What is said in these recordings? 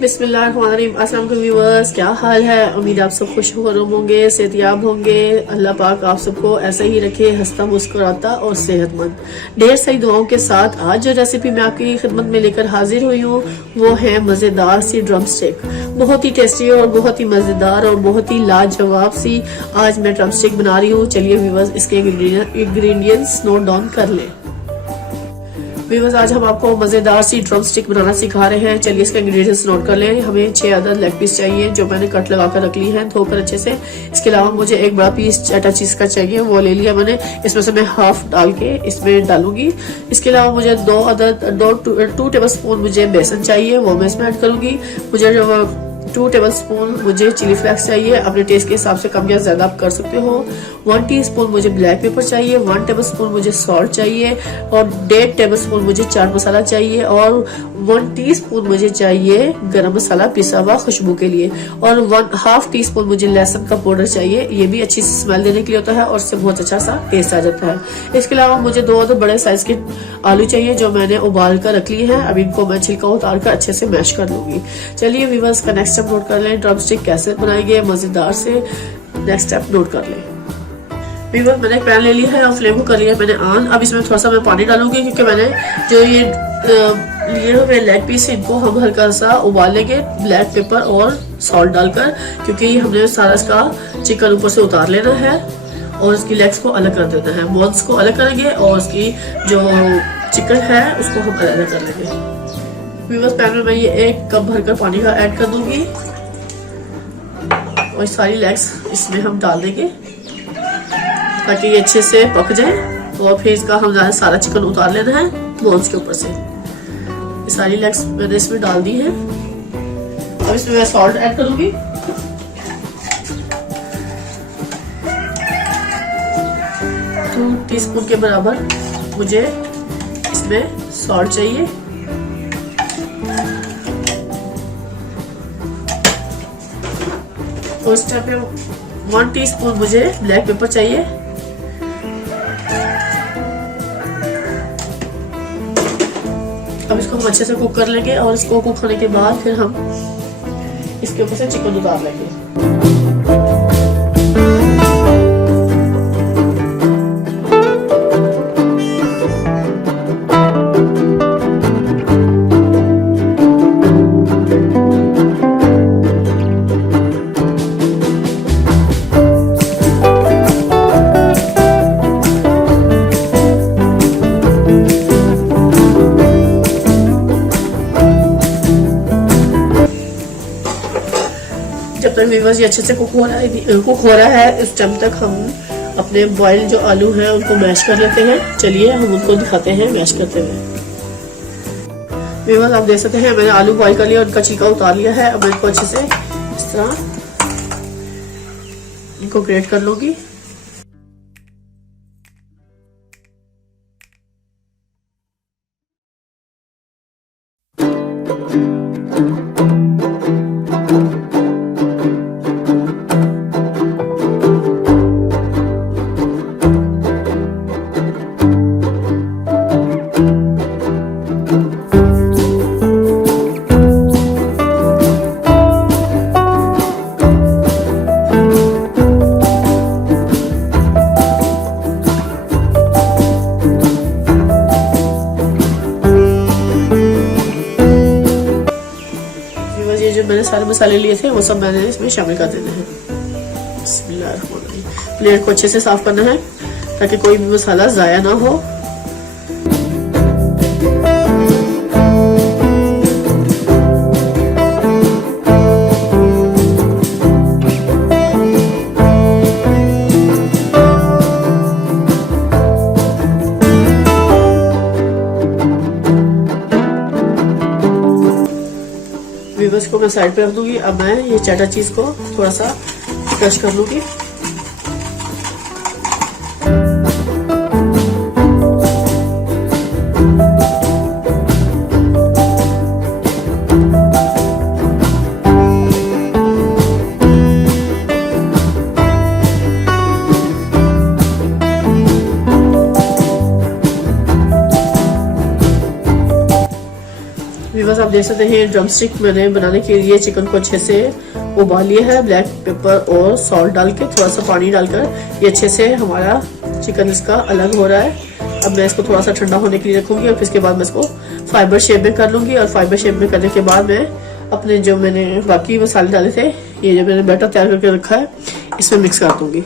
बिस्मिल्लाहिर्रहमानिर्रहीम। अस्सलाम वालेकुम व्यूअर्स, क्या हाल है। उम्मीद आप सब खुश होंगे, सेहतयाब होंगे। अल्लाह पाक आप सबको ऐसा ही रखे, हंसता मुस्कुराता और सेहतमंद। ढेर सारी दुआओं के साथ आज जो रेसिपी मैं आपकी खिदमत में लेकर हाजिर हुई हूँ वो है मजेदार सी ड्रम स्टिक। बहुत ही टेस्टी और बहुत ही मजेदार और बहुत ही लाजवाब सी आज मैं ड्रम स्टिक बना रही हूँ। चलिए व्यूअर्स इसके इंग्रेडिएंट्स नोट डाउन कर लें। व्यूअर्स आज हम आपको मजेदार सी ड्रम स्टिक बनाना सिखा रहे हैं। चलिए इसके इंग्रेडिएंट्स नोट कर लें। हमें 6 अदद लेग पीस चाहिए जो मैंने कट लगा कर रख ली है धोकर अच्छे से। इसके अलावा मुझे एक बड़ा पीस चटा चीज का चाहिए, वो ले लिया मैंने। इसमें से मैं हाफ डाल के इसमें डालूंगी। इसके अलावा मुझे 2 टेबल स्पून मुझे बेसन चाहिए, वो मैं इसमें ऐड करूंगी। मुझे 2 टेबल स्पून मुझे चिली फ्लेक्स चाहिए, अपने टेस्ट के हिसाब से कम या ज्यादा आप कर सकते हो। 1 टीस्पून मुझे ब्लैक पेपर चाहिए, 1 टेबल स्पून मुझे सॉल्ट चाहिए और 1.5 टेबल स्पून मुझे चाट मसाला चाहिए और 1 टीस्पून मुझे चाहिए गरम मसाला पिसा हुआ खुशबू के लिए और 1/2 टीस्पून मुझे लहसुन का पाउडर चाहिए। ये भी अच्छी स्मेल देने के लिए होता है और इससे बहुत अच्छा सा टेस्ट आ जाता है। इसके अलावा मुझे 2 बड़े साइज के आलू चाहिए जो मैंने उबाल कर रख लिए हैं। अब इनको मैं छिलका उतार कर अच्छे से मैश कर लूंगी। चलिए व्यूअर्स का नेक्स्ट स्टेप नोट कर लें। ड्रम स्टिक कैसे बनाएंगे मजेदार से, नेक्स्ट स्टेप नोट कर लें। व्यूअर्स मैंने एक पैन ले लिया है और फ्लेम को कर लिया मैंने ऑन। अब इसमें थोड़ा सा मैं पानी डालूंगी क्योंकि मैंने जो ये लिए हुए लेग पीस है इनको हम हल्का सा उबाल लेंगे ब्लैक पेपर और सॉल्ट डालकर, क्योंकि हमने सारा इसका चिकन ऊपर से उतार लेना है और इसकी लेग्स को अलग कर देना है। बोन्स को अलग करेंगे और इसकी जो चिकन है उसको हम अलग कर लेंगे। व्यूअर्स पैन में मैं ये 1 कप भरकर पानी का ऐड कर दूंगी और सारी लेग्स इसमें हम डाल देंगे ताकि ये अच्छे से पक जाए और फिर इसका हम सारा चिकन उतार लेना है बोन्स के ऊपर से। ये सारी लेग्स मैंने इसमें डाल दी है। अब इसमें मैं सॉल्ट ऐड करूंगी। टू टीस्पून के बराबर मुझे इसमें सॉल्ट चाहिए। तो इस टाइप पे 1 टीस्पून मुझे ब्लैक पेपर चाहिए। अब इसको हम अच्छे से कुक कर लेंगे और इसको कुक होने के बाद फिर हम इसके ऊपर से चिकन उतार लेंगे। जब तक व्यूअर्स ये अच्छे से कुक हो रहा है इस टाइम तक हम अपने बॉइल जो आलू हैं उनको मैश कर लेते हैं। चलिए हम उनको दिखाते हैं मैश करते हुए। व्यूअर्स आप देख सकते हैं मैंने आलू बॉइल कर लिया और उनका छिलका उतार लिया है। अब मैं इनको अच्छे से इस तरह इनको ग्रेट कर लूंगी। ये जो मैंने सारे मसाले लिए थे वो सब मैंने इसमें शामिल कर देने हैं। बिस्मिल्लाहिर्रहमानिर्रहीम। प्लेट को अच्छे से साफ करना है ताकि कोई भी मसाला जाया ना हो। व्यूअर्स को मैं साइड पे रख दूंगी। अब मैं ये चटा चीज को थोड़ा सा क्रश कर लूंगी। व्यूअर्स आप देख सकते हैं ड्रम स्टिक मैंने बनाने के लिए चिकन को अच्छे से उबाल लिया है, ब्लैक पेपर और सॉल्ट डाल के, थोड़ा सा पानी डालकर। ये अच्छे से हमारा चिकन इसका अलग हो रहा है। अब मैं इसको थोड़ा सा ठंडा होने के लिए रखूंगी और फिर इसके बाद मैं इसको फाइबर शेप में कर लूंगी। और फाइबर शेप में करने के बाद मैं अपने जो मैंने बाकी मसाले डाले थे, ये जो मैंने बैटर तैयार करके रखा है, इसमें मिक्स कर दूंगी।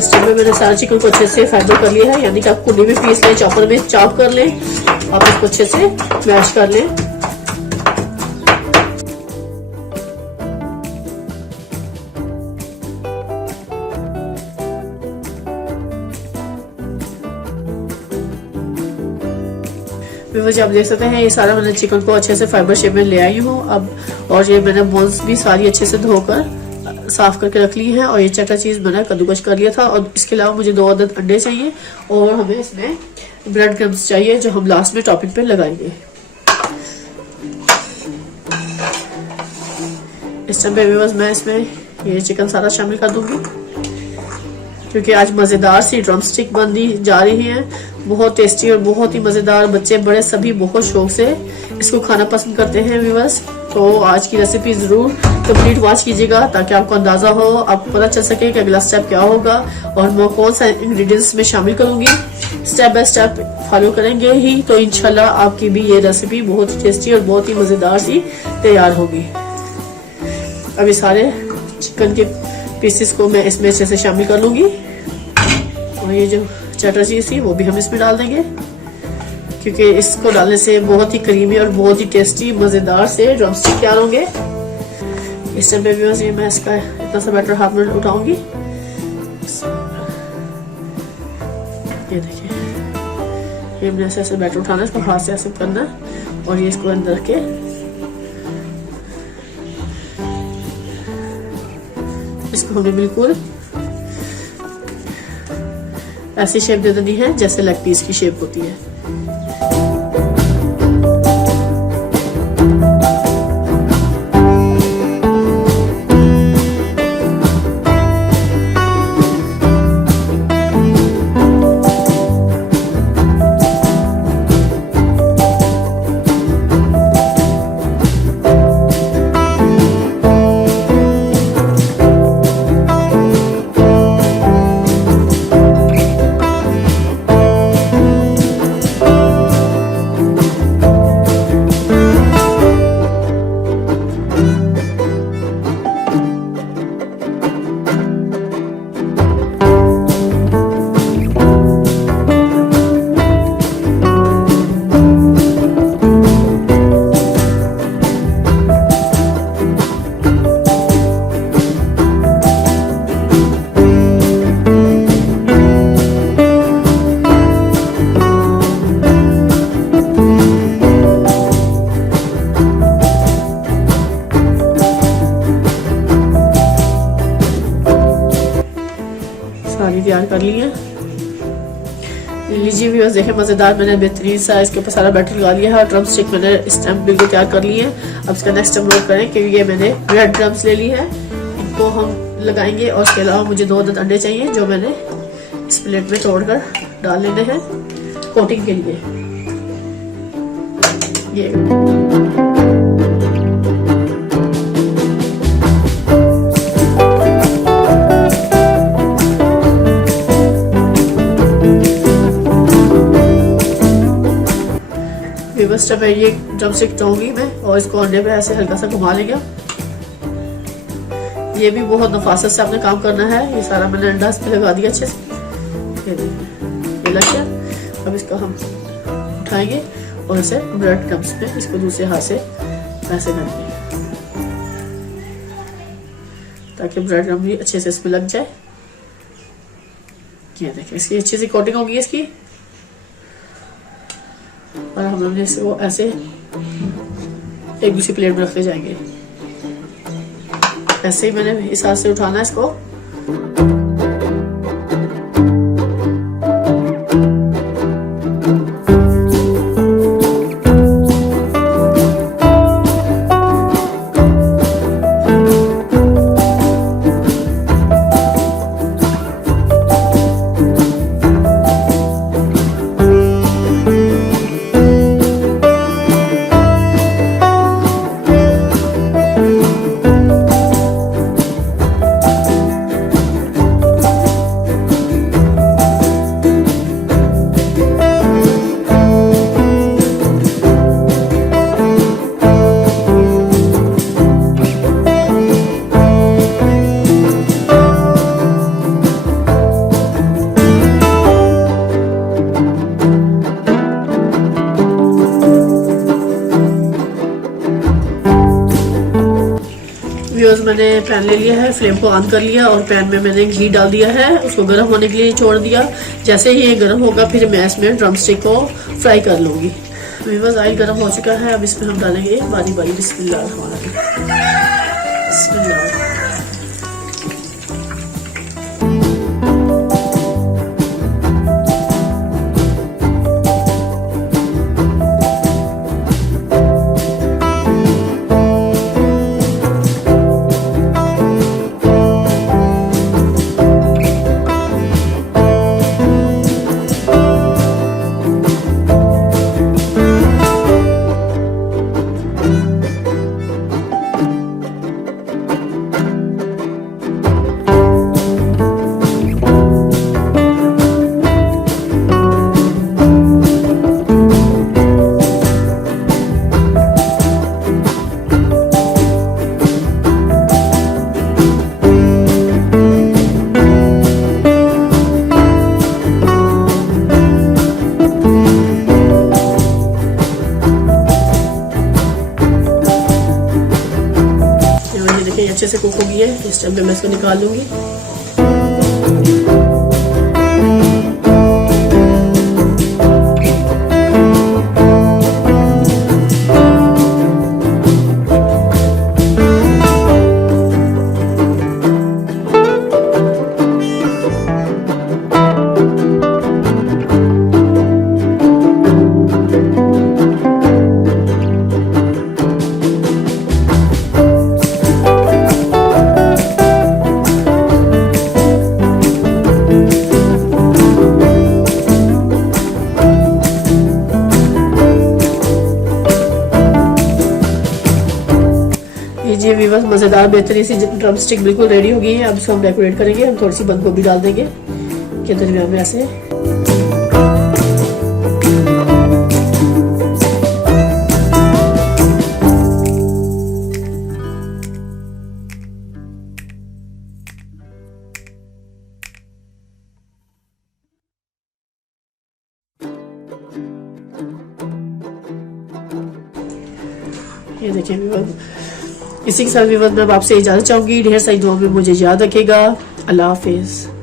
स्टीम में मैंने सारा चिकन को अच्छे से फाइबर कर लिया है, यानी कि आप कुंडी में पीस लें, चॉपर में चॉप कर लें, आप इसको अच्छे से मैश कर लें। आप देख सकते हैं ये सारा मैंने चिकन को अच्छे से फाइबर शेप में ले आई हूँ अब। और ये मैंने बोन्स भी सारी अच्छे से धोकर साफ करके रख ली है। और ये चटा चीज मैंने कद्दूकस कर लिया था। और इसके अलावा मुझे 2 अदद अंडे चाहिए और हमें इसमें ब्रेड क्रम्स चाहिए जो हम लास्ट में टॉपिंग पे लगाएंगे। इस टाइम पे व्यूअर्स मैं इसमें ये चिकन सारा शामिल कर दूंगी, क्योंकि आज मजेदार सी ड्रम स्टिक बननी जा रही है। बहुत टेस्टी और बहुत ही मजेदार, बच्चे बड़े सभी बहुत शौक से इसको खाना पसंद करते हैं व्यूअर्स। तो आज की रेसिपी जरूर कंप्लीट वॉच कीजिएगा ताकि आपको अंदाजा हो, आपको पता चल सके कि अगला स्टेप क्या होगा और मैं कौन सा इंग्रेडिएंट्स में शामिल करूंगी। स्टेप बाय स्टेप फॉलो करेंगे ही तो इंशाल्लाह आपकी भी ये रेसिपी बहुत ही टेस्टी और बहुत ही मजेदार सी तैयार होगी। अभी सारे चिकन के पीसेस को मैं इसमें अच्छे से शामिल कर लूंगी। और ये जो चटर चीज थी वो भी हम इसमें डाल देंगे, क्योंकि इसको डालने से बहुत ही क्रीमी और बहुत ही टेस्टी मजेदार से ड्रम स्टिक तैयार होंगे। इस टाइम पे भी मैं इसका इतना सा बैटर हाथ में उठाऊंगी। ये देखिए, ये मैंने ऐसे बैटर उठाना है, इसको हाथ से ऐसे करना है और ये इसको अंदर रख के इसको हमें बिल्कुल ऐसी शेप दे देनी है जैसे लेग पीस की शेप होती है। सारी तैयार कर ली है। लीजिए व्यूअर्स, देखें मजेदार मैंने बेहतरीन सा इसके ऊपर सारा बैटर लगा लिया है और ड्रम स्टिक मैंने इस टाइम बिल्कुल तैयार कर ली है। अब इसका नेक्स्ट स्टेप नोट करें कि ये मैंने रेड ड्रम्स ले ली है, इनको हम लगाएंगे। और इसके अलावा मुझे 2 अदद अंडे चाहिए जो मैंने इस प्लेट में तोड़कर डाल लेने हैं कोटिंग के लिए। ये फर्स्ट स्टेप है ये ड्रम स्टिक डालूंगी मैं और इसको अंडे पे ऐसे हल्का सा घुमा लेंगे। ये भी बहुत नफासत से आपने काम करना है। ये सारा मैंने अंडा इस पे लगा दिया अच्छे से, ये लग गया। अब इसको हम उठाएंगे और इसे ब्रेड क्रम्स में इसको दूसरे हाथ से ऐसे करेंगे ताकि ब्रेड क्रम्स भी अच्छे से इसमें लग जाए। ये देखिए इसकी अच्छी सी कोटिंग होगी इसकी। और हम लोग इसको ऐसे एक दूसरी प्लेट में रखते जाएंगे। ऐसे ही मैंने इस हाथ से उठाना है इसको। व्यूअर्स मैंने पैन ले लिया है, फ्लेम को ऑन कर लिया और पैन में मैंने घी डाल दिया है, उसको गर्म होने के लिए छोड़ दिया। जैसे ही ये गर्म होगा फिर मैं इसमें ड्रम स्टिक को फ्राई कर लूंगी। व्यूअर्स ऑयल गर्म हो चुका है, अब इसमें हम डालेंगे बारी बारी बिस्मिल्लाह। अच्छे से कुक हो गई है। इस टाइम पे मैं इसको निकाल लूंगी। ये व्यूअर्स मजेदार बेहतरीन सी ड्रम स्टिक बिल्कुल रेडी हो गई है। अब इसको हम डेकोरेट करेंगे। हम थोड़ी सी बंद गोभी डाल देंगे के दरमियान में ऐसे। ये देखिए व्यूअर्स, इसी के साथ व्यूअर्स मैं आपसे इजाजत चाहूंगी। ढेर सारी दुआओं में मुझे याद रखेगा। अल्लाह हाफिज।